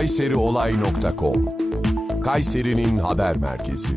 kayseriolay.com Kayseri'nin haber merkezi.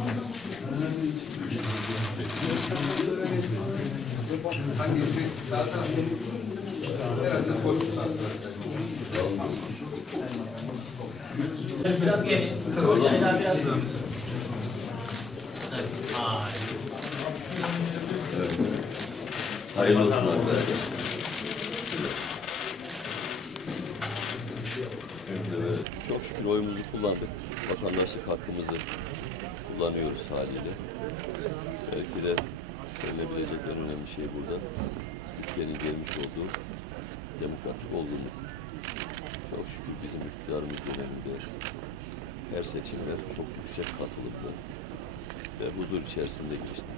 Hangisi zaten neresi boş zaten. Biraz gelin. Çaylar biraz. Evet, çok şükür oyumuzu kullandık. Vatandaşlık hakkımızı kullanıyoruz haliyle. Belki de söylenebilecek en önemli şey burada. Türkiye'nin gelmiş olduğu demokratik olgunluk. Çok şükür bizim iktidarımız döneminde her seçimler çok yüksek katılımlı ve huzur içerisinde geçti.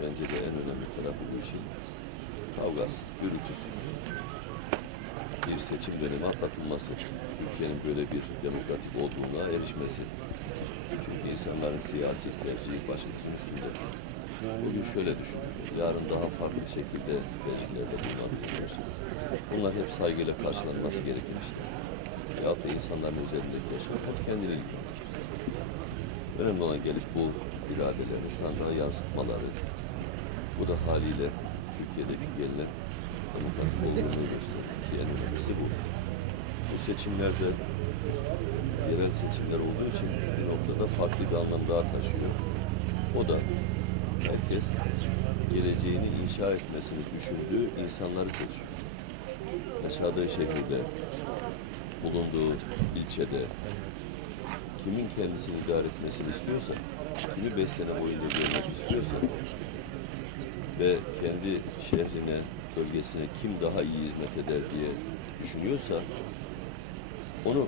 Bence de en önemli tarafı bu işin kavgasız, gürültüsüz bir seçim dönemi atlatılması. Türkiye'nin böyle bir demokratik olduğuna erişmesi. Çünkü insanların siyasi tercihi başkasının üstünde. Bugün şöyle düşün, yarın daha farklı şekilde tercihlerde bulunabilirler. Bunlar hep saygıyla karşılanması gereken işler. Veyahut da insanların üzerindeki yaşam kendini Önemli olan gelip bu iradeleri sandığa yansıtmaları. Bu da haliyle Türkiye'deki gelinen demokratik olgunluğu gösteriyor. önemlisi bu. Seçimlerde yerel seçimler olduğu için bir noktada farklı bir anlam daha taşıyor. O da herkes geleceğini inşa etmesini düşündüğü insanları seçiyor. Yaşadığı şehirde, bulunduğu ilçede, kimin kendisini idare etmesini istiyorsa, kimi beş sene boyunca görmek istiyorsa ve kendi şehrine, bölgesine kim daha iyi hizmet eder diye düşünüyorsa onu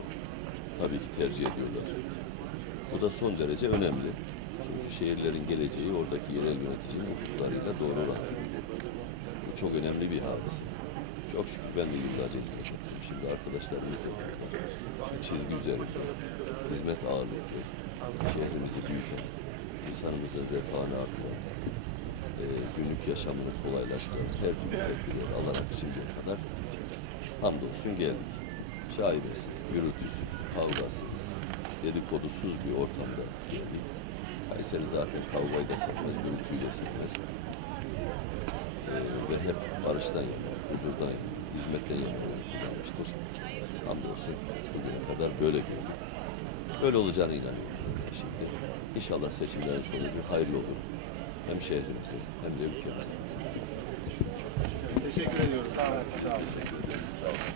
tabii ki tercih ediyorlar. Bu da son derece önemli. Çünkü şehirlerin geleceği oradaki yerel yöneticinin ufuklarıyla doğru orantılı. Bu çok önemli bir hadise. Çok şükür ben de yıllarca hizmet ettim. Şimdi arkadaşlarımız da bu çizgi üzerinde hizmet ağırlıklı, şehrimizi büyüten, insanımızın refahını artıran, e, günlük yaşamını kolaylaştıran her türlü tedbirleri alarak şimdiye kadar hamdolsun geldik. Şaibesiz, gürültüsüz, kavgasız, dedikodusuz bir ortamda geldik. Kayseri zaten kavgayı da sevmez, gürültüyü de sevmez. E, ve hep barıştan yana, huzurdan yana, hizmetten yana kullanmıştır. Hamdolsun bugüne kadar böyle gördük. Böyle olacağına inanıyoruz. Şimdi inşallah seçimlerin sonucu hayırlı olur. Hem şehrimize hem de ülkemize. Teşekkür ediyoruz. Sağ olun. Sağ olun. Teşekkür ederiz. Sağ olun.